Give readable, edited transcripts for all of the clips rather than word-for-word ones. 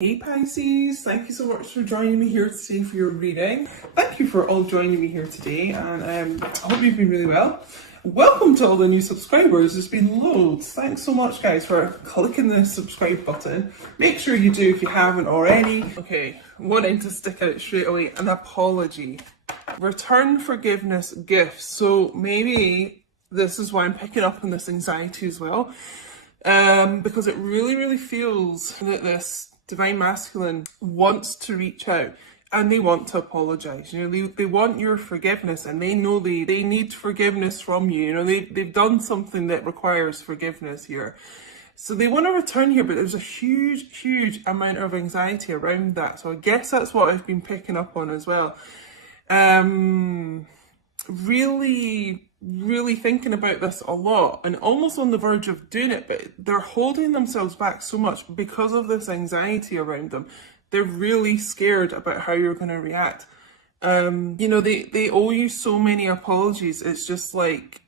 Hey Pisces, thank you so much for joining me here today for your reading. Thank you for all joining me here today, and I hope you've been really well. Welcome to all the new subscribers. There's been loads. Thanks so much, guys, for clicking the subscribe button. Make sure you do if you haven't already. Okay, wanting to stick out straight away, an apology. Return forgiveness gifts. So maybe this is why I'm picking up on this anxiety as well. Because it really feels that this divine masculine wants to reach out and they want to apologize. You know, they want your forgiveness, and they know they need forgiveness from you. You know, they've done something that requires forgiveness here. So they want to return here, but there's a huge amount of anxiety around that. So I guess that's what I've been picking up on as well. Really thinking about this a lot and almost on the verge of doing it, but they're holding themselves back so much because of this anxiety around them. They're really scared about how you're going to react. You know, they owe you so many apologies. It's just like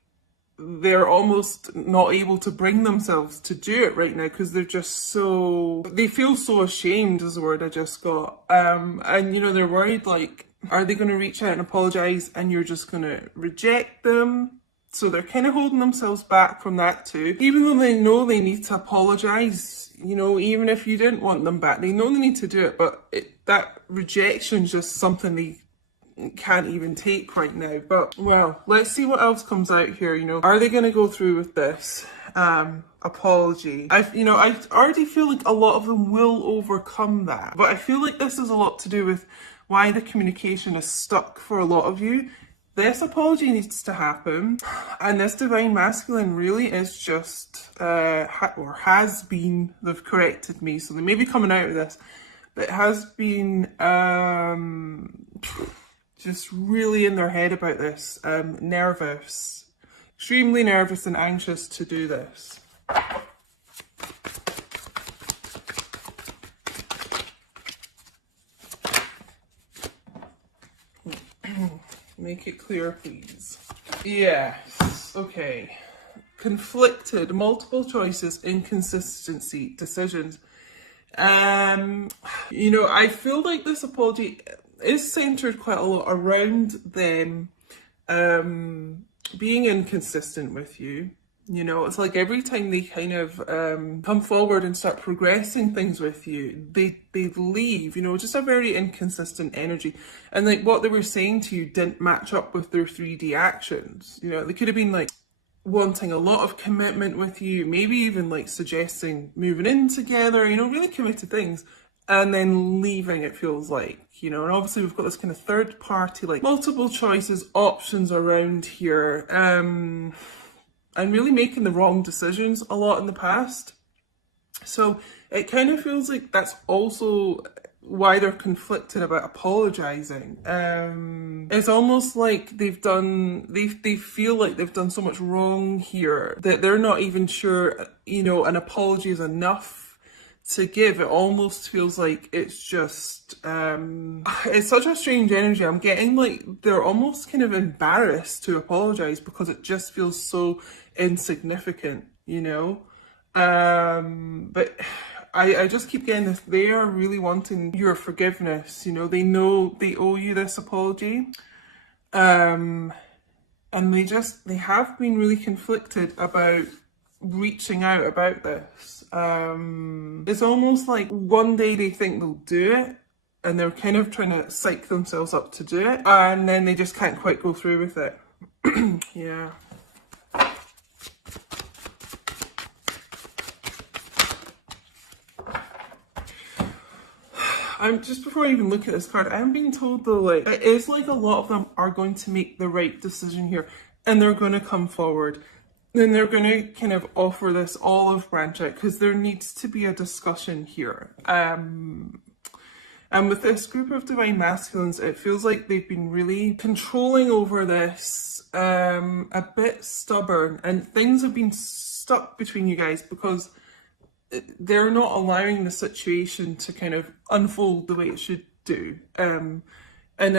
they're almost not able to bring themselves to do it right now because they're just they feel so ashamed, is the word I just got. And you know, they're worried, like, are they going to reach out and apologize and you're just going to reject them? So they're kind of holding themselves back from that too. Even though they know they need to apologize, you know, even if you didn't want them back, they know they need to do it, but that rejection is just something they can't even take right now. But, well, let's see what else comes out here. You know, are they going to go through with this apology? I already feel like a lot of them will overcome that, but I feel like this is a lot to do with why the communication is stuck for a lot of you. This apology needs to happen, and this divine masculine really is just or has been, they've corrected me, so they may be coming out of this, but it has been just really in their head about this, nervous, extremely nervous and anxious to do this. Make it clear, please. Yes, okay. Conflicted, multiple choices, inconsistency, decisions. You know, I feel like this apology is centered quite a lot around them being inconsistent with you. You know, it's like every time they kind of come forward and start progressing things with you, they leave, you know, just a very inconsistent energy. And like what they were saying to you didn't match up with their 3D actions. You know, they could have been like wanting a lot of commitment with you, maybe even like suggesting moving in together, you know, really committed things, and then leaving, it feels like, you know. And obviously we've got this kind of third party, like multiple choices, options around here. And really making the wrong decisions a lot in the past. So it kind of feels like that's also why they're conflicted about apologizing. It's almost like they feel like they've done so much wrong here that they're not even sure, you know, an apology is enough to give. It almost feels like it's just it's such a strange energy. I'm getting like they're almost kind of embarrassed to apologize because it just feels so insignificant, you know. But I just keep getting this, they are really wanting your forgiveness. You know, they know they owe you this apology, and they have been really conflicted about reaching out about this. It's almost like one day they think they'll do it and they're kind of trying to psych themselves up to do it, and then they just can't quite go through with it. Yeah. Just before I even look at this card, I'm being told though, like, it is like a lot of them are going to make the right decision here and they're going to come forward. Then they're going to kind of offer this olive branch out because there needs to be a discussion here. And with this group of divine masculines, it feels like they've been really controlling over this, a bit stubborn, and things have been stuck between you guys because they're not allowing the situation to kind of unfold the way it should do, and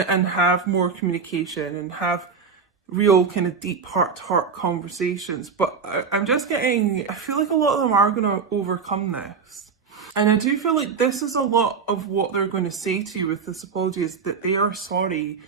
have more communication and have real kind of deep heart-to-heart conversations. But I'm just getting, I feel like a lot of them are going to overcome this. And I do feel like this is a lot of what they're going to say to you with this apology, is that they are sorry,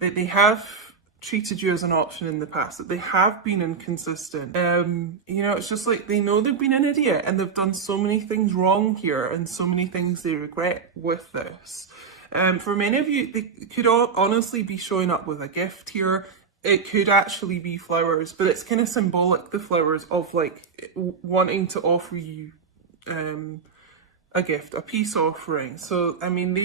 that they have treated you as an option in the past, that they have been inconsistent. You know, it's just like they know they've been an idiot and they've done so many things wrong here and so many things they regret with this. For many of you, they could honestly be showing up with a gift here. It could actually be flowers, but it's kind of symbolic, the flowers, of like wanting to offer you a gift, a peace offering. So, I mean,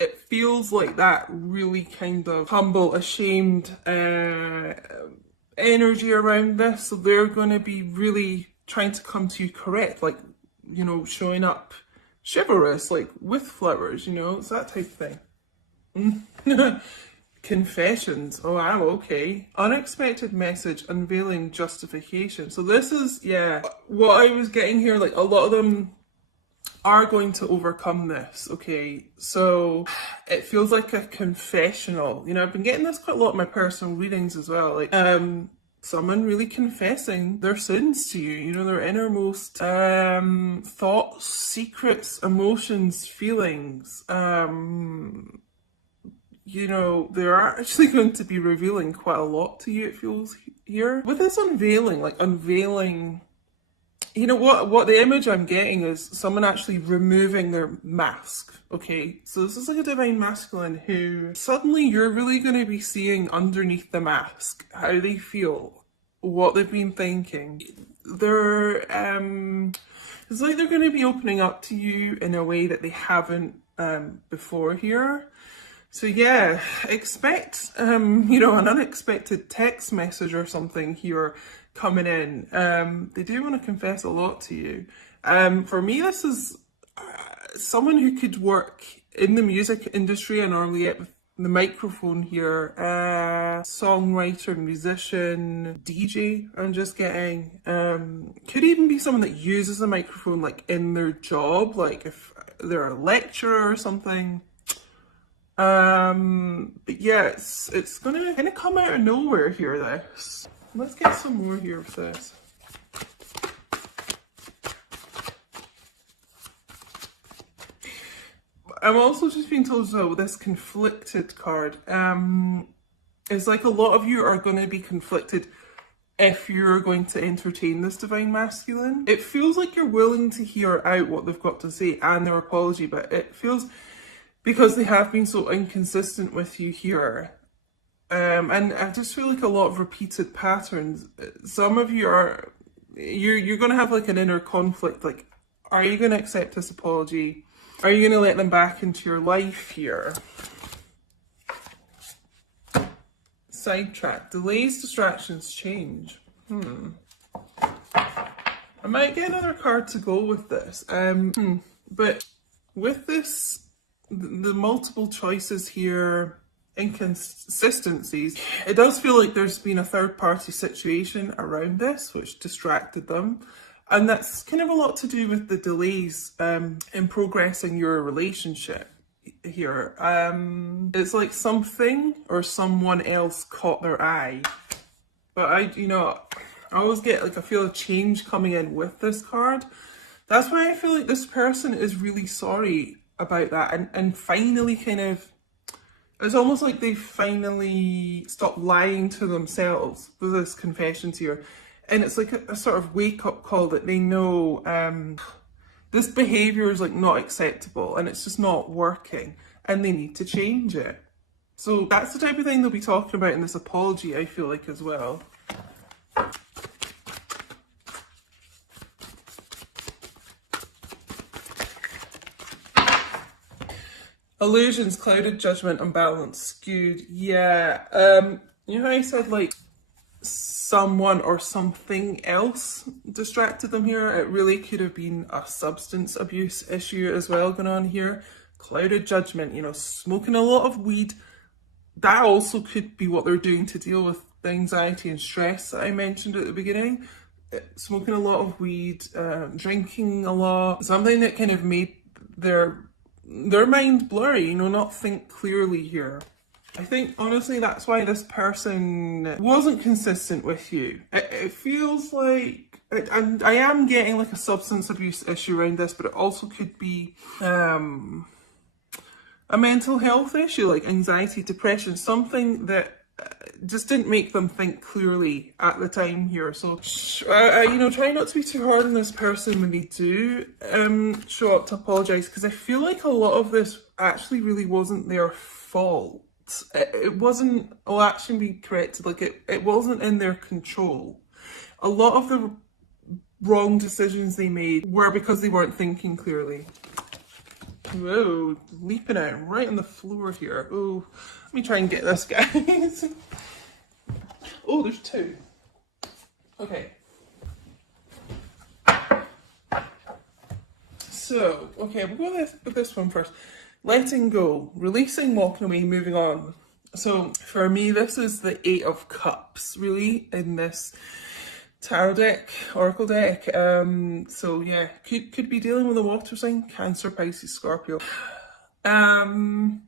it feels like that really kind of humble, ashamed energy around this. So they're going to be really trying to come to you correct, like, you know, showing up chivalrous, like with flowers, you know, it's that type of thing. Confessions. Oh, wow, okay. Unexpected message, unveiling justification. So this is, yeah, what I was getting here, like a lot of them are going to overcome this, okay? So it feels like a confessional. You know, I've been getting this quite a lot in my personal readings as well. Like, someone really confessing their sins to you, you know, their innermost thoughts, secrets, emotions, feelings. You know, they're actually going to be revealing quite a lot to you, it feels here. With this unveiling, like unveiling, you know, what the image I'm getting is someone actually removing their mask, okay? So this is like a divine masculine who suddenly you're really going to be seeing underneath the mask how they feel, what they've been thinking. They're, it's like they're going to be opening up to you in a way that they haven't before here. So yeah, expect, you know, an unexpected text message or something here coming in. They do want to confess a lot to you. For me, this is someone who could work in the music industry. I normally get the microphone here. Songwriter, musician, DJ, I'm just getting. Could even be someone that uses a microphone like in their job, like if they're a lecturer or something. But yeah, it's gonna kind of come out of nowhere here, this. Let's get some more here with this. I'm also just being told as well with this conflicted card, it's like a lot of you are going to be conflicted if you're going to entertain this divine masculine. It feels like you're willing to hear out what they've got to say and their apology, but it feels, because they have been so inconsistent with you here, and I just feel like a lot of repeated patterns. Some of you are, you're going to have like an inner conflict, like, are you going to accept this apology? Are you going to let them back into your life here? Sidetrack, delays, distractions, change. I might get another card to go with this. But with this, the multiple choices here, inconsistencies, it does feel like there's been a third party situation around this which distracted them, and that's kind of a lot to do with the delays in progressing your relationship here. It's like something or someone else caught their eye, but I always get like, I feel a change coming in with this card. That's why I feel like this person is really sorry about that, and finally kind of, it's almost like they finally stopped lying to themselves with this confessions here. And it's like a sort of wake-up call that they know this behaviour is like not acceptable and it's just not working and they need to change it. So that's the type of thing they'll be talking about in this apology, I feel like, as well. Illusions, clouded, judgment, unbalanced, skewed. Yeah. You know how I said like someone or something else distracted them here? It really could have been a substance abuse issue as well going on here. Clouded judgment, you know, smoking a lot of weed. That also could be what they're doing to deal with the anxiety and stress that I mentioned at the beginning. Smoking a lot of weed, drinking a lot, something that kind of made their mind blurry, you know, not think clearly here. I think, honestly, that's why this person wasn't consistent with you. It feels like And I am getting like a substance abuse issue around this, but it also could be a mental health issue, like anxiety, depression, something that just didn't make them think clearly at the time here. So, you know, try not to be too hard on this person when they do show up to apologise, because I feel like a lot of this actually really wasn't their fault. It wasn't, I'll actually be corrected, like it wasn't in their control. A lot of the wrong decisions they made were because they weren't thinking clearly. Whoa, leaping out right on the floor here. Oh, let me try and get this, guys. Oh, there's two. Okay. So, okay, we'll go with this one first. Letting go, releasing, walking away, moving on. So, for me, this is the Eight of Cups, really, in this tarot deck, oracle deck. So yeah, could be dealing with a water sign, Cancer, Pisces, Scorpio. I'm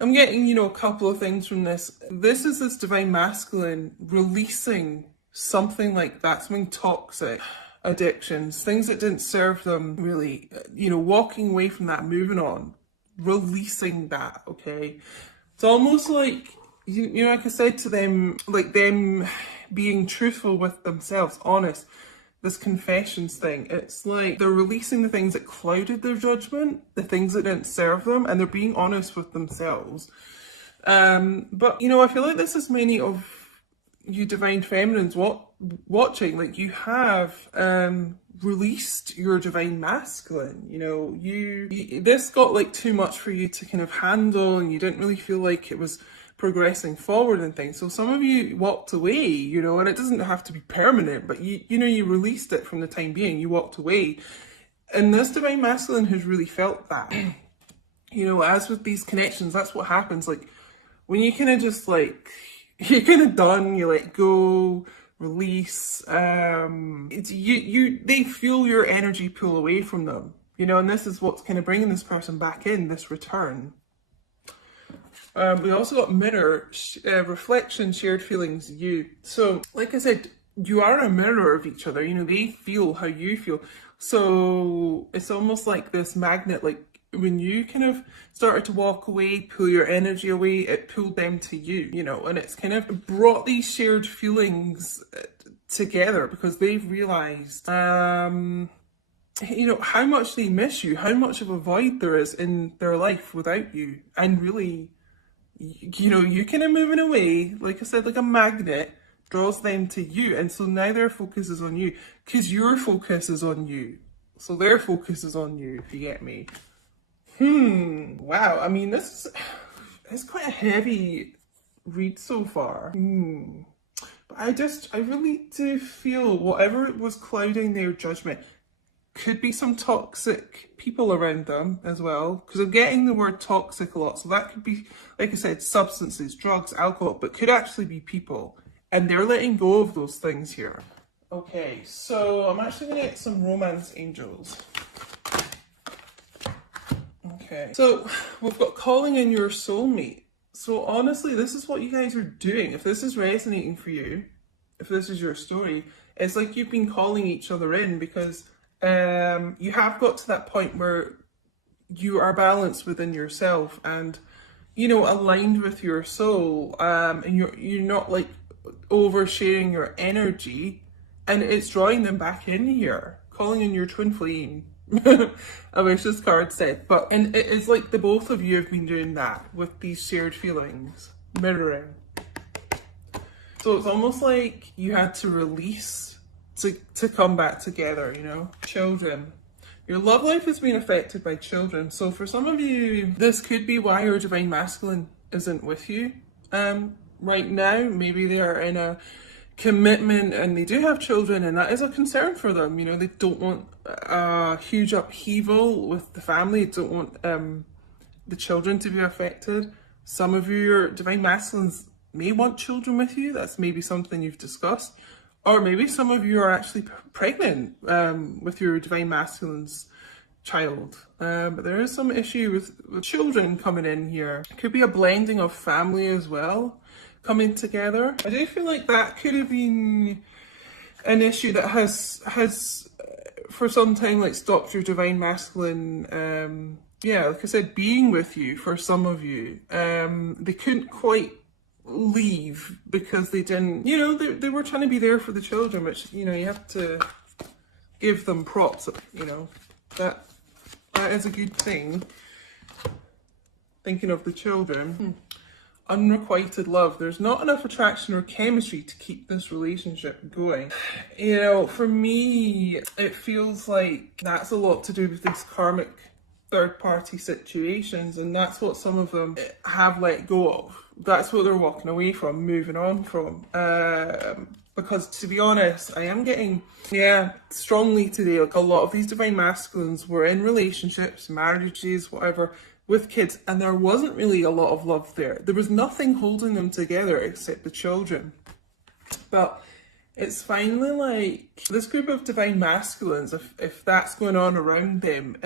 getting, you know, a couple of things from this. This is this divine masculine releasing something like that, something toxic, addictions, things that didn't serve them really, you know, walking away from that, moving on, releasing that, okay? It's almost like, you know, like I said to them, like them being truthful with themselves, honest, this confessions thing, it's like they're releasing the things that clouded their judgment, the things that didn't serve them, and they're being honest with themselves. But, you know, I feel like this is many of you divine feminines watching, like you have released your divine masculine, you know, you this got like too much for you to kind of handle, and you didn't really feel like it was progressing forward and things. So some of you walked away, you know, and it doesn't have to be permanent, but you know, you released it from the time being, you walked away. And this divine masculine has really felt that. You know, as with these connections, that's what happens. Like when you kind of just like, you're kind of done, you let go, release, they feel your energy pull away from them, you know, and this is what's kind of bringing this person back in, this return. We also got mirror, reflection, shared feelings, you. So, like I said, you are a mirror of each other. You know, they feel how you feel. So it's almost like this magnet, like when you kind of started to walk away, pull your energy away, it pulled them to you, you know, and it's kind of brought these shared feelings together because they've realised, you know, how much they miss you, how much of a void there is in their life without you. And really, you know, you're kind of moving away, like I said, like a magnet draws them to you. And so now their focus is on you because your focus is on you. So their focus is on you, if you get me. Wow. I mean, this is quite a heavy read so far. But I really do feel whatever was clouding their judgment could be some toxic people around them as well, because I'm getting the word toxic a lot. So that could be, like I said, substances, drugs, alcohol, but could actually be people, and they're letting go of those things here. Okay, so I'm actually gonna get some romance angels. Okay, so we've got calling in your soulmate. So honestly, this is what you guys are doing. If this is resonating for you, if this is your story, it's like you've been calling each other in because you have got to that point where you are balanced within yourself and, you know, aligned with your soul, and you're not like oversharing your energy, and it's drawing them back in here, calling in your twin flame. I wish this card said, and it's like the both of you have been doing that with these shared feelings, mirroring. So it's almost like you had to release to come back together, you know. Children. Your love life has been affected by children. So for some of you, this could be why your divine masculine isn't with you right now. Maybe they are in a commitment and they do have children, and that is a concern for them. You know, they don't want a huge upheaval with the family. They don't want the children to be affected. Some of you, your divine masculines may want children with you. That's maybe something you've discussed. Or maybe some of you are actually pregnant with your divine masculine's child. But there is some issue with children coming in here. It could be a blending of family as well, coming together. I do feel like that could have been an issue that has for some time like stopped your divine masculine, yeah, like I said, being with you. For some of you, they couldn't quite leave because they didn't, you know, they were trying to be there for the children, which, you know, you have to give them props, you know, that is a good thing. Thinking of the children. Unrequited love. There's not enough attraction or chemistry to keep this relationship going. You know, for me, it feels like that's a lot to do with these karmic third-party situations, and that's what some of them have let go of. That's what they're walking away from, moving on from. Because to be honest, I am getting, yeah, strongly today, like a lot of these divine masculines were in relationships, marriages, whatever, with kids, and there wasn't really a lot of love there. There was nothing holding them together except the children. But it's finally like this group of divine masculines, if that's going on around them,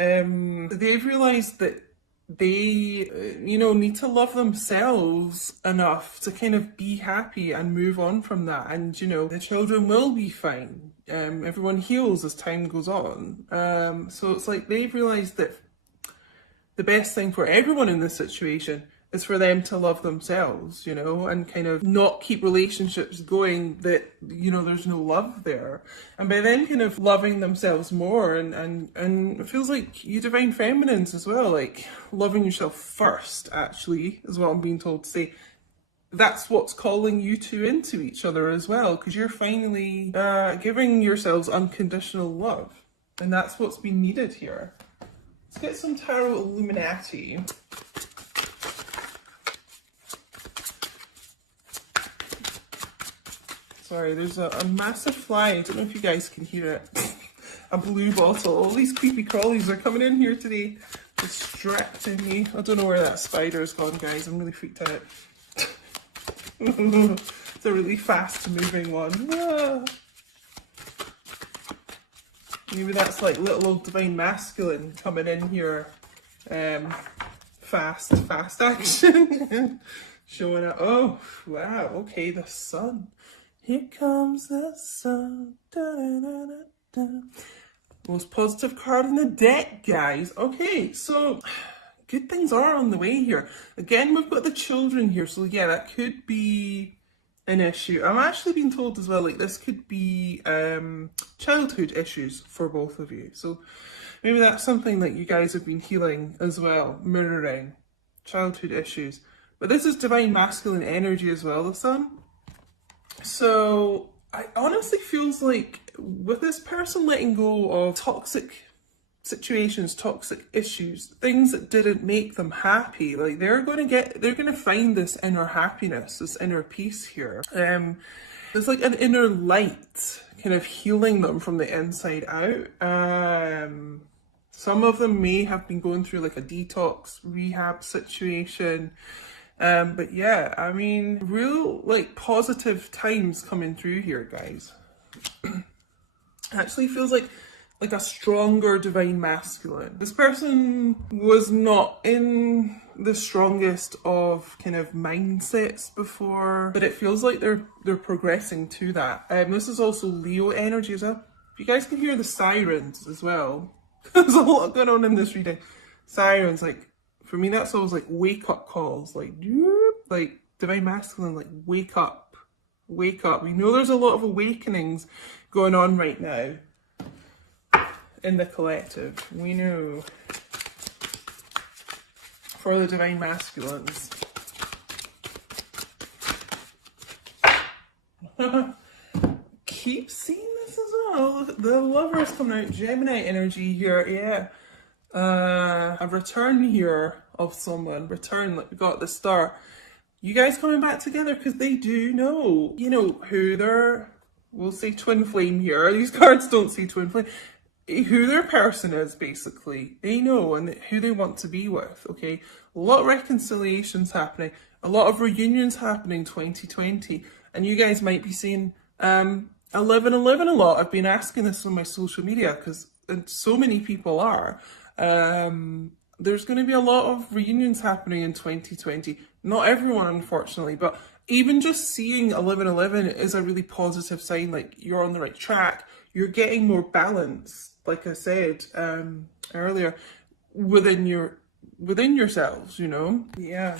they've realised that they, you know, need to love themselves enough to kind of be happy and move on from that. And, you know, the children will be fine. Everyone heals as time goes on. So it's like they've realised that the best thing for everyone in this situation is for them to love themselves, you know, and kind of not keep relationships going that, you know, there's no love there. And by then kind of loving themselves more, and it feels like you divine feminines as well, like loving yourself first, actually, is what I'm being told to say. That's what's calling you two into each other as well, because you're finally giving yourselves unconditional love. And that's what's been needed here. Let's get some Tarot Illuminati. Sorry, there's a massive fly. I don't know if you guys can hear it. A blue bottle. All these creepy crawlies are coming in here today, distracting me. I don't know where that spider's gone, guys. I'm really freaked out. It's a really fast moving one. Ah. Maybe that's like little old divine masculine coming in here. Fast action. Showing up. Oh, wow. Okay, the sun. Here comes the sun. Da, da, da, da, da. Most positive card in the deck, guys. Okay, so good things are on the way here. Again, we've got the children here. So yeah, that could be an issue. I'm actually being told as well, like this could be childhood issues for both of you. So maybe that's something that you guys have been healing as well, mirroring childhood issues. But this is divine masculine energy as well, the sun. So I honestly feels like with this person letting go of toxic situations, toxic issues, things that didn't make them happy, like they're going to find this inner happiness, this inner peace here. There's like an inner light kind of healing them from the inside out. Some of them may have been going through like a detox rehab situation. But yeah, I mean, real like positive times coming through here, guys. Actually feels like a stronger divine masculine. This person was not in the strongest of kind of mindsets before, but it feels like they're progressing to that. This is also Leo energy as well. If you guys can hear the sirens as well, there's a lot going on in this reading. Sirens, like for me, that's always like wake up calls, like divine masculine, like wake up, wake up. We know there's a lot of awakenings going on right now in the collective. We know for the divine masculines. Keep seeing this as well. The lovers coming out, Gemini energy here, yeah. A return here of someone, return, like we got the star. You guys coming back together because they do know, you know, who their, we'll say twin flame here. These cards don't say twin flame. Who their person is, basically. They know and who they want to be with, okay? A lot of reconciliations happening, a lot of reunions happening 2020. And you guys might be saying 1111 a lot. I've been asking this on my social media because so many people are. There's going to be a lot of reunions happening in 2020. Not everyone, unfortunately, but even just seeing 1111 is a really positive sign, like you're on the right track. You're getting more balance, like I said earlier, within yourselves, you know? Yeah.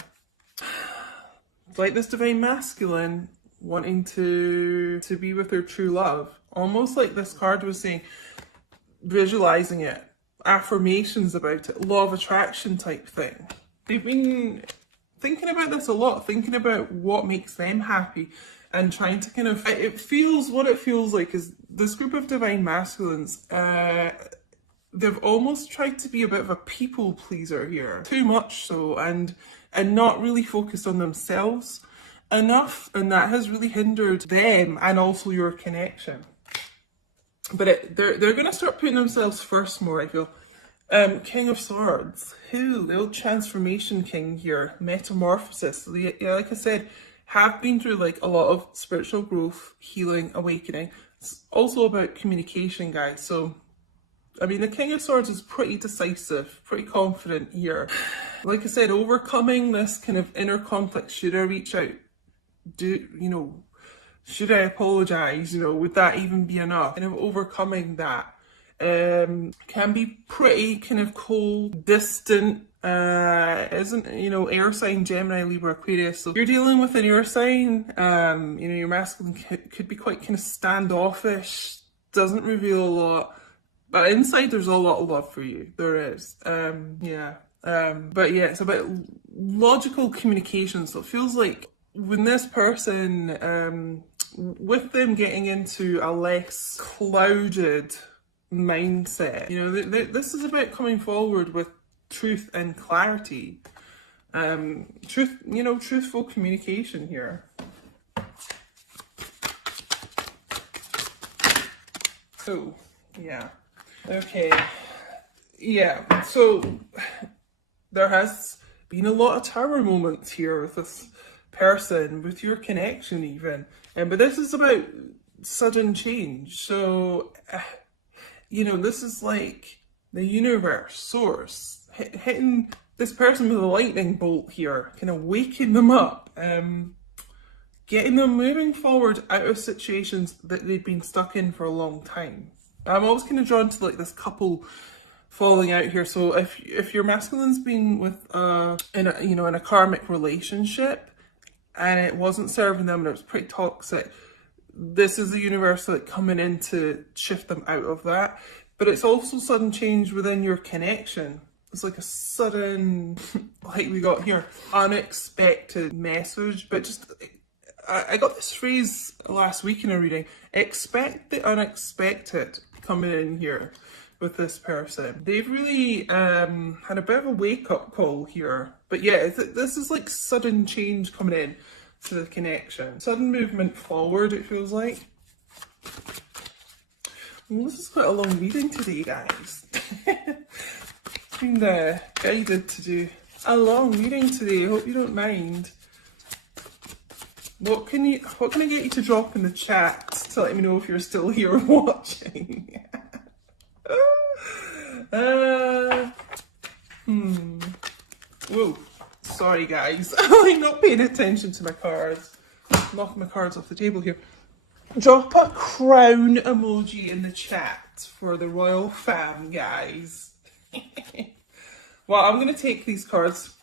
It's like this divine masculine wanting to be with their true love. Almost like this card was saying, visualizing it, affirmations about it, law of attraction type thing. They've been thinking about this a lot, thinking about what makes them happy and trying to kind of, what it feels like is this group of divine masculines, they've almost tried to be a bit of a people pleaser here, too much so, and not really focused on themselves enough, and that has really hindered them and also your connection. But they're going to start putting themselves first more, I feel. King of Swords, the old transformation king here, metamorphosis. Yeah, like I said, have been through like a lot of spiritual growth, healing, awakening. It's also about communication, guys. So, I mean, the King of Swords is pretty decisive, pretty confident here. Like I said, overcoming this kind of inner conflict. Should I reach out? Should I apologize? Would that even be enough? Kind of overcoming that can be pretty kind of cold, distant, isn't, air sign, Gemini, Libra, Aquarius. So you're dealing with an air sign, your masculine could be quite kind of standoffish, doesn't reveal a lot, but inside there's a lot of love for you. There is. But yeah, it's about logical communication. So it feels like when this person, with them getting into a less clouded mindset, this is about coming forward with truth and clarity. Truthful communication here. So, yeah. Okay. Yeah, so there has been a lot of tower moments here with this person, with your connection even. But this is about sudden change. So, this is like the universe, source, hitting this person with a lightning bolt here, kind of waking them up, getting them moving forward out of situations that they've been stuck in for a long time. I'm always kind of drawn to like this couple falling out here. So if your masculine's been with in a karmic relationship and it wasn't serving them and it was pretty toxic, this is the universe like coming in to shift them out of that. But it's also sudden change within your connection. It's like a sudden, like we got here, unexpected message. But just, I got this phrase last week in a reading, expect the unexpected coming in here with this person. They've really had a bit of a wake-up call here. But yeah, this is like sudden change coming in to the connection. Sudden movement forward, it feels like. Well, this is quite a long reading today, guys. Been guided to do a long reading today. I hope you don't mind. What can I get you to drop in the chat to let me know if you're still here watching? Whoa. Sorry, guys. I'm not paying attention to my cards. Knocking my cards off the table here. Drop a crown emoji in the chat for the royal fam, guys. Well, I'm going to take these cards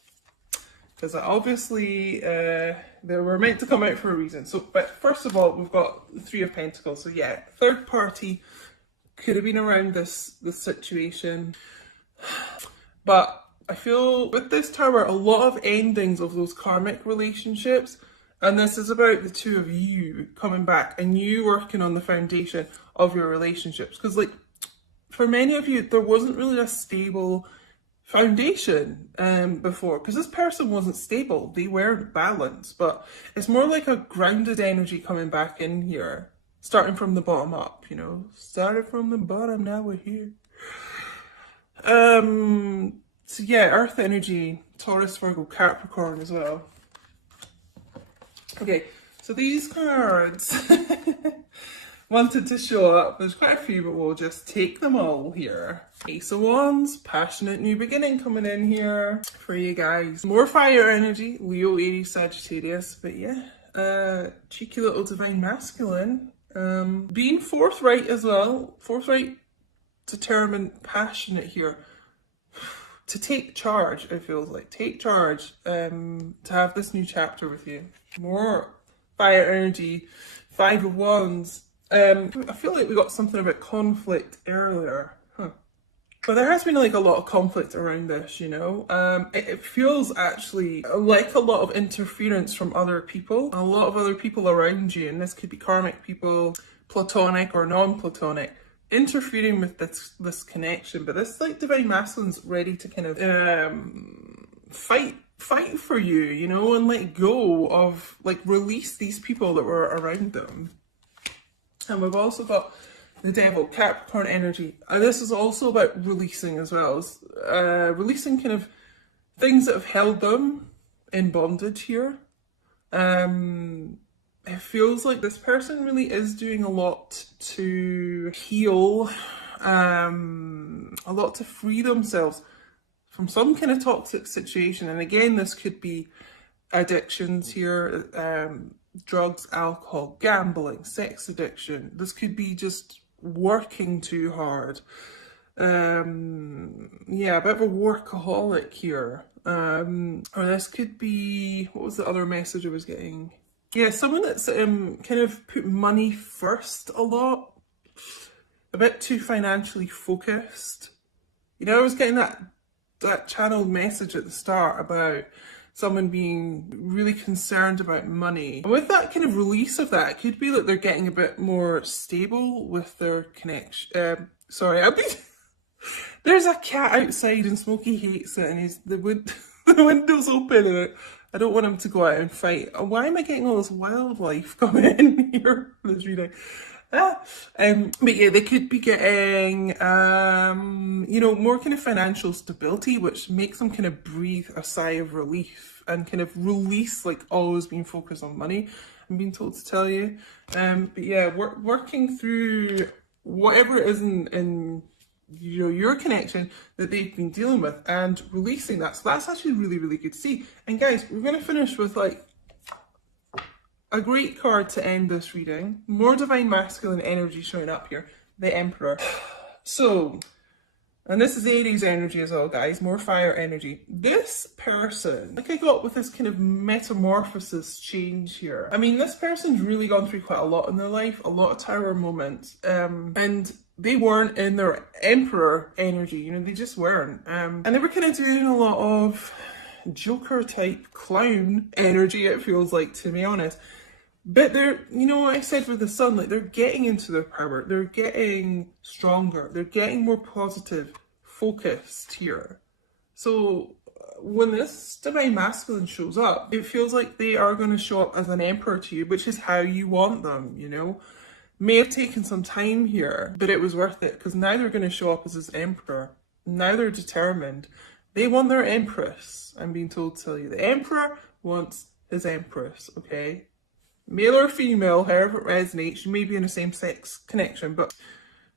because obviously they were meant to come out for a reason. So, but first of all, we've got the Three of Pentacles. So yeah, third party could have been around this situation. But I feel with this tower, a lot of endings of those karmic relationships. And this is about the two of you coming back and you working on the foundation of your relationships. Because like, for many of you, there wasn't really a stable foundation before. Because this person wasn't stable. They weren't balanced. But it's more like a grounded energy coming back in here. Starting from the bottom up, Started from the bottom, now we're here. So yeah, Earth energy, Taurus, Virgo, Capricorn as well. Okay, so these cards wanted to show up. There's quite a few, but we'll just take them all here. Ace of Wands, passionate new beginning coming in here for you guys. More fire energy, Leo, Aries, Sagittarius, but yeah. cheeky little divine masculine. Being forthright as well. Forthright, determined, passionate here. To take charge, it feels like. Take charge, to have this new chapter with you. More fire energy, 5 of Wands. I feel like we got something about conflict earlier. But there has been like a lot of conflict around this, you know. It feels actually like a lot of interference from other people. A lot of other people around you, and this could be karmic people, platonic or non-platonic, interfering with this connection. But this like divine masculine's ready to kind of fight for you, you know, and let go of, like, release these people that were around them. And we've also got the Devil, Capricorn energy. And this is also about releasing as well. It's, releasing kind of things that have held them in bondage here. It feels like this person really is doing a lot to heal, a lot to free themselves from some kind of toxic situation. And again, this could be addictions here, drugs, alcohol, gambling, sex addiction. This could be just working too hard. Yeah, a bit of a workaholic here. Or this could be, what was the other message I was getting? Yeah, someone that's kind of put money first a lot. A bit too financially focused. You know, I was getting that channeled message at the start about someone being really concerned about money. And with that kind of release of that, it could be that they're getting a bit more stable with their connection. Sorry, there's a cat outside and Smokey hates it, and the window's open, and I don't want him to go out and fight. Why am I getting all this wildlife coming in here for this reading? But yeah, they could be getting, you know, more kind of financial stability, which makes them kind of breathe a sigh of relief and kind of release, like, always being focused on money, I'm being told to tell you. But yeah, working through whatever it is in you know, your connection that they've been dealing with and releasing that. So that's actually really, really good to see. And guys, we're going to finish with, like, a great card to end this reading. More divine masculine energy showing up here. The Emperor. So, and this is Aries energy as well, guys. More fire energy. This person, like I got with this kind of metamorphosis change here. I mean, this person's really gone through quite a lot in their life. A lot of tower moments. And they weren't in their Emperor energy. You know, they just weren't. And they were kind of doing a lot of Joker type clown energy, it feels like, to be honest. But they're, you know what I said with the Sun, like, they're getting into their power, they're getting stronger, they're getting more positive, focused here. So when this divine masculine shows up, it feels like they are going to show up as an emperor to you, which is how you want them, you know. May have taken some time here, but it was worth it, because now they're going to show up as this emperor. Now they're determined. They want their empress, I'm being told to tell you. The emperor wants his empress, okay? Male or female, however it resonates. You may be in a same-sex connection, but,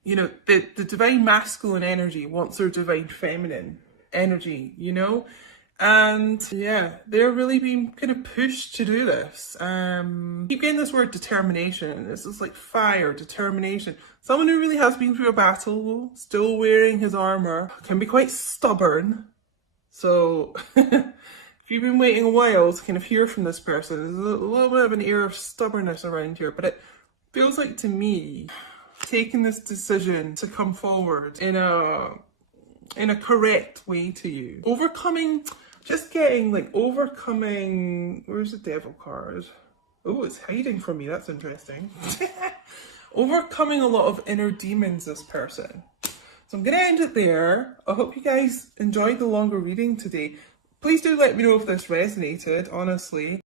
you know, the divine masculine energy wants their divine feminine energy, you know? And yeah, they're really being kind of pushed to do this. Keep getting this word determination. This is like fire, determination. Someone who really has been through a battle, still wearing his armor, can be quite stubborn. So if you've been waiting a while to kind of hear from this person, there's a little bit of an air of stubbornness around here, but it feels like, to me, taking this decision to come forward in a correct way to you. Overcoming, just getting, like, overcoming, where's the Devil card? Oh, it's hiding from me, that's interesting. Overcoming a lot of inner demons, this person. So I'm going to end it there. I hope you guys enjoyed the longer reading today. Please do let me know if this resonated, honestly.